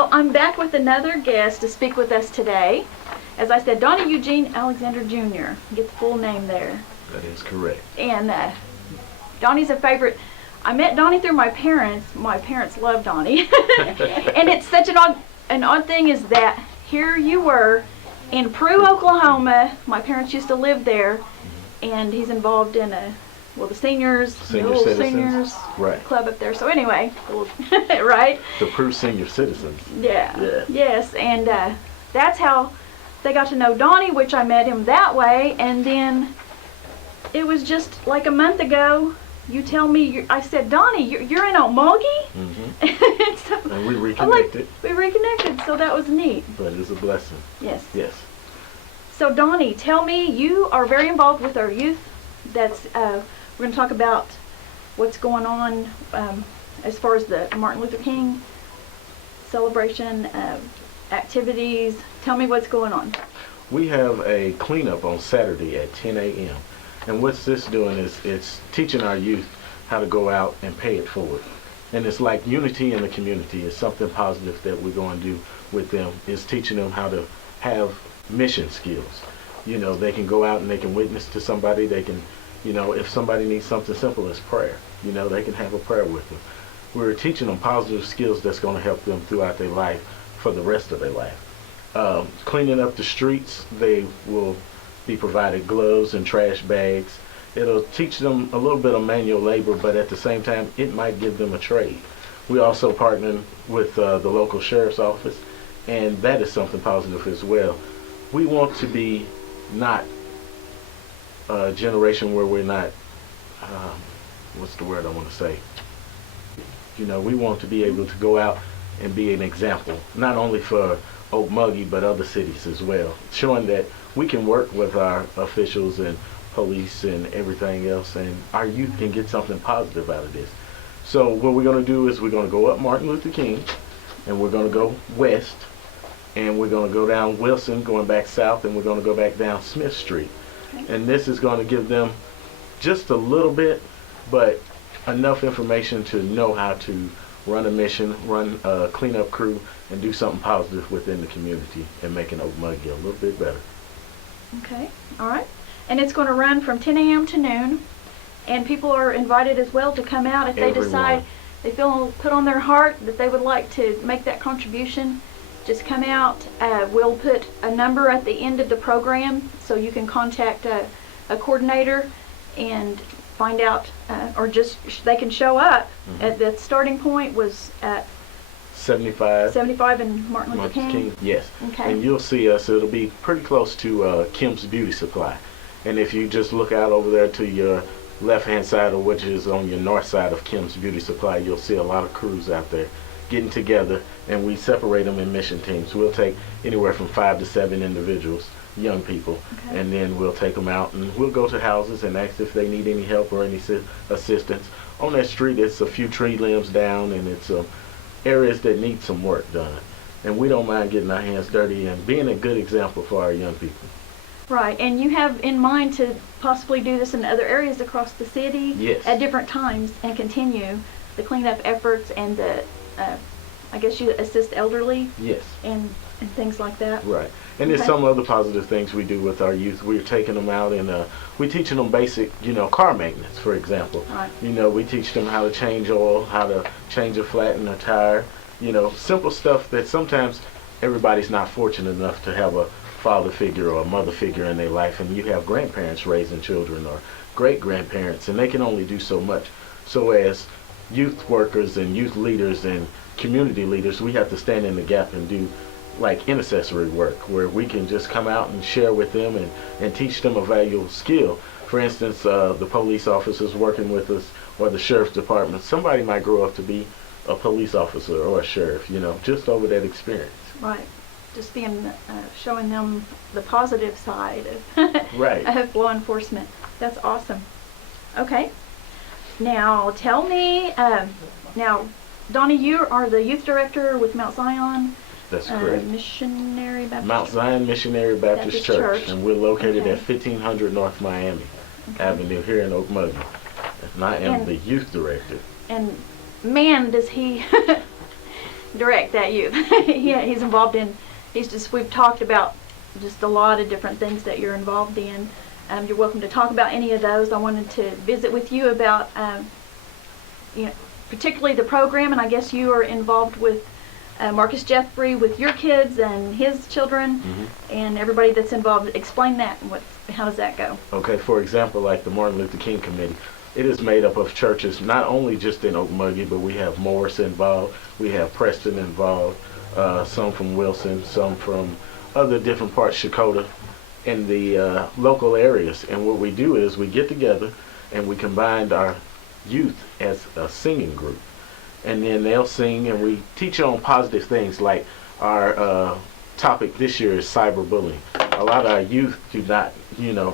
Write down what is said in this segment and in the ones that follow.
Well, I'm back with another guest to speak with us today. As I said, Donnie Eugene Alexander Jr. Get the full name there. That is correct. And Donnie's a favorite. I met Donnie through my parents. My parents love Donnie. And it's such an odd thing is that here you were in Peru, Oklahoma. My parents used to live there, and he's involved in the seniors, Senior the little citizens. seniors Right. club up there. So anyway, right? The Peru Senior Citizens. Yeah. Yes, and that's how they got to know Donnie, which I met him that way, and then it was just like a month ago. You tell me, I said, Donnie, you're in Okmulgee? Mm-hmm. So, and we reconnected. We reconnected, so that was neat. But it's a blessing. Yes. Yes. So Donnie, tell me, you are very involved with our youth. That's we're going to talk about what's going on as far as the Martin Luther King celebration activities. Tell me what's going on. We have a cleanup on Saturday at 10 a.m. And what's this doing is it's teaching our youth how to go out and pay it forward. And it's like unity in the community. It's something positive that we're going to do with them. It's teaching them how to have mission skills. You know, they can go out and they can witness to somebody. They can, you know, if somebody needs something simple as prayer, you know, they can have a prayer with them. We're teaching them positive skills that's going to help them throughout their life for the rest of their life. Cleaning up the streets, they will be provided gloves and trash bags. It'll teach them a little bit of manual labor, but at the same time, it might give them a trade. We also partner with the local sheriff's office, and that is something positive as well. We want to be not a generation where we're not, what's the word I want to say? You know, we want to be able to go out and be an example, not only for Okmulgee, but other cities as well, showing that we can work with our officials and police and everything else, and our youth can get something positive out of this. So what we're going to do is we're going to go up Martin Luther King, and we're going to go west, and we're going to go down Wilson, going back south, and we're going to go back down Smith Street. Okay. And this is going to give them just a little bit, but enough information to know how to run a mission, run a cleanup crew, and do something positive within the community and making Okmulgee a little bit better. Okay, all right. And it's going to run from 10 a.m. to noon, and people are invited as well to come out if they decide they feel put on their heart that they would like to make that contribution. Just come out. We'll put a number at the end of the program so you can contact a coordinator and find out, or just they can show up. At the starting point was at 75 and Martin Luther King. Yes. Okay. And you'll see us. It'll be pretty close to Kim's Beauty Supply. And if you just look out over there to your left-hand side, or which is on your north side of Kim's Beauty Supply, you'll see a lot of crews out there getting together, and we separate them in mission teams. We'll take anywhere from 5 to 7 individuals, young people, and then we'll take them out and we'll go to houses and ask if they need any help or any assistance. On that street, it's a few tree limbs down, and it's areas that need some work done. And we don't mind getting our hands dirty and being a good example for our young people. Right, and you have in mind to possibly do this in other areas across the city. Yes. At different times, and continue the cleanup efforts and the, I guess you assist elderly. Yes. And things like that. Right. And there's some other positive things we do with our youth. We're taking them out and we're teaching them basic, you know, car maintenance, for example. Right. You know, we teach them how to change oil, how to change a flat in a tire, you know, simple stuff that sometimes everybody's not fortunate enough to have a father figure or a mother figure in their life, and you have grandparents raising children or great-grandparents, and they can only do so much. So as youth workers and youth leaders and community leaders, we have to stand in the gap and do like intercessory work, where we can just come out and share with them and teach them a valuable skill. For instance, the police officers working with us, or the sheriff's department, somebody might grow up to be a police officer or a sheriff, you know, just over that experience. Right. Just being, showing them the positive side of, Right. of law enforcement. That's awesome. Okay. Now, tell me, now, Donnie, you are the youth director with Mount Zion. That's correct. Missionary Baptist Mount Zion Missionary Baptist Church, and we're located at 1500 North Miami Avenue here in Okmulgee. And I am the youth director. And man, does he direct that youth. Yeah, he's involved in. We've talked about just a lot of different things that you're involved in. You're welcome to talk about any of those. I wanted to visit with you about, particularly the program, and I guess you are involved with Marcus Jeffrey with your kids and his children, and everybody that's involved. Explain that. How does that go? Okay, for example, like the Martin Luther King Committee, it is made up of churches, not only just in Okmulgee, but we have Morris involved, we have Preston involved, some from Wilson, some from other different parts of Shakota, in the local areas. And what we do is we get together and we combine our youth as a singing group. And then they'll sing, and we teach on positive things, like our topic this year is cyberbullying. A lot of our youth do not,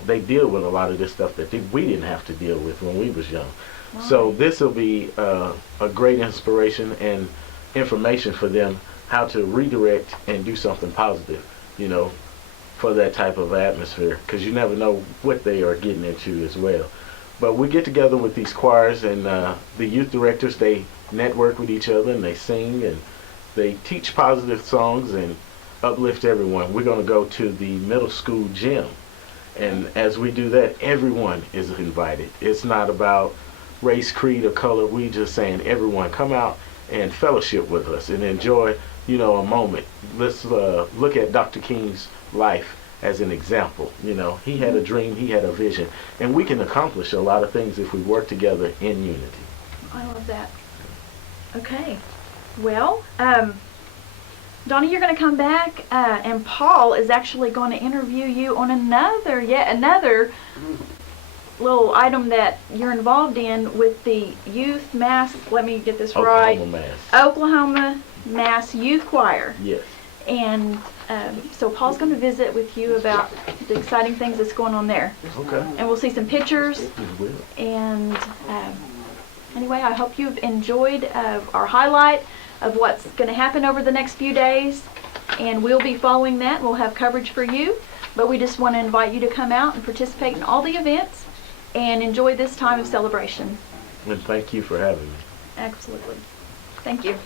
they deal with a lot of this stuff that we didn't have to deal with when we was young. Wow. So this will be a great inspiration and information for them how to redirect and do something positive, for that type of atmosphere, because you never know what they are getting into as well. But we get together with these choirs, and the youth directors, they network with each other, and they sing, and they teach positive songs and uplift everyone. We're going to go to the middle school gym, and as we do that, everyone is invited. It's not about race, creed, or color. We just saying everyone come out and fellowship with us and enjoy, a moment. Let's look at Dr. King's life as an example. He had a dream, he had a vision, and we can accomplish a lot of things if we work together in unity. I love that. Okay. Well, Donnie, you're going to come back, and Paul is actually going to interview you on yet another little item that you're involved in with the Youth Mass, let me get this right. Oklahoma Mass Youth Choir. Yes. And so Paul's going to visit with you about the exciting things that's going on there. Okay. And we'll see some pictures. And anyway, I hope you've enjoyed our highlight of what's going to happen over the next few days. And we'll be following that. We'll have coverage for you. But we just want to invite you to come out and participate in all the events and enjoy this time of celebration. And thank you for having me. Absolutely. Thank you.